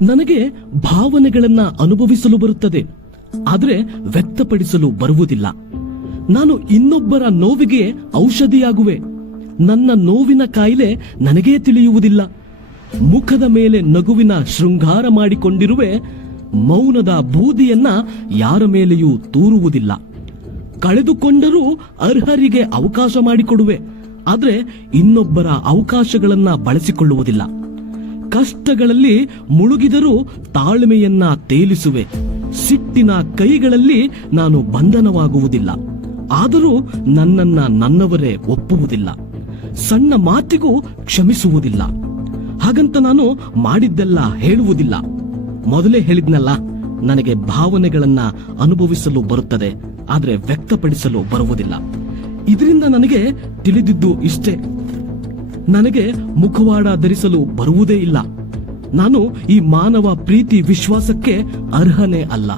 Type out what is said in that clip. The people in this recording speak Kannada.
ನನಗೆ ಭಾವನೆಗಳನ್ನ ಅನುಭವಿಸಲು ಬರುತ್ತದೆ, ಆದರೆ ವ್ಯಕ್ತಪಡಿಸಲು ಬರುವುದಿಲ್ಲ. ನಾನು ಇನ್ನೊಬ್ಬರ ನೋವಿಗೆ ಔಷಧಿಯಾಗುವೆ. ನನ್ನ ನೋವಿನ ಕಾಯಿಲೆ ನನಗೇ ತಿಳಿಯುವುದಿಲ್ಲ. ಮುಖದ ಮೇಲೆ ನಗುವಿನ ಶೃಂಗಾರ ಮಾಡಿಕೊಂಡಿರುವೆ, ಮೌನದ ಬೂದಿಯನ್ನ ಯಾರ ಮೇಲೆಯೂ ತೂರುವುದಿಲ್ಲ. ಕಳೆದುಕೊಂಡರೂ ಅರ್ಹರಿಗೆ ಅವಕಾಶ ಮಾಡಿಕೊಡುವೆ, ಆದರೆ ಇನ್ನೊಬ್ಬರ ಅವಕಾಶಗಳನ್ನ ಬಳಸಿಕೊಳ್ಳುವುದಿಲ್ಲ. ಕಷ್ಟಗಳಲ್ಲಿ ಮುಳುಗಿದರೂ ತಾಳ್ಮೆಯನ್ನ ತೇಲಿಸುವೆ. ಸಿಟ್ಟಿನ ಕೈಗಳಲ್ಲಿ ನಾನು ಬಂಧನವಾಗುವುದಿಲ್ಲ, ಆದರೂ ನನ್ನನ್ನ ನನ್ನವರೇ ಒಪ್ಪುವುದಿಲ್ಲ. ಸಣ್ಣ ಮಾತಿಗೂ ಕ್ಷಮಿಸುವುದಿಲ್ಲ. ಹಾಗಂತ ನಾನು ಮಾಡಿದ್ದೆಲ್ಲ ಹೇಳುವುದಿಲ್ಲ. ಮೊದಲೇ ಹೇಳಿದ್ನಲ್ಲ, ನನಗೆ ಭಾವನೆಗಳನ್ನ ಅನುಭವಿಸಲು ಬರುತ್ತದೆ, ಆದರೆ ವ್ಯಕ್ತಪಡಿಸಲು ಬರುವುದಿಲ್ಲ. ಇದರಿಂದ ನನಗೆ ತಿಳಿದಿದ್ದು ಇಷ್ಟೇ: ನನಗೆ ಮುಖವಾಡ ಧರಿಸಲು ಬರುವುದೇ ಇಲ್ಲ. ನಾನು ಈ ಮಾನವ ಪ್ರೀತಿ ವಿಶ್ವಾಸಕ್ಕೆ ಅರ್ಹನೇ ಅಲ್ಲ.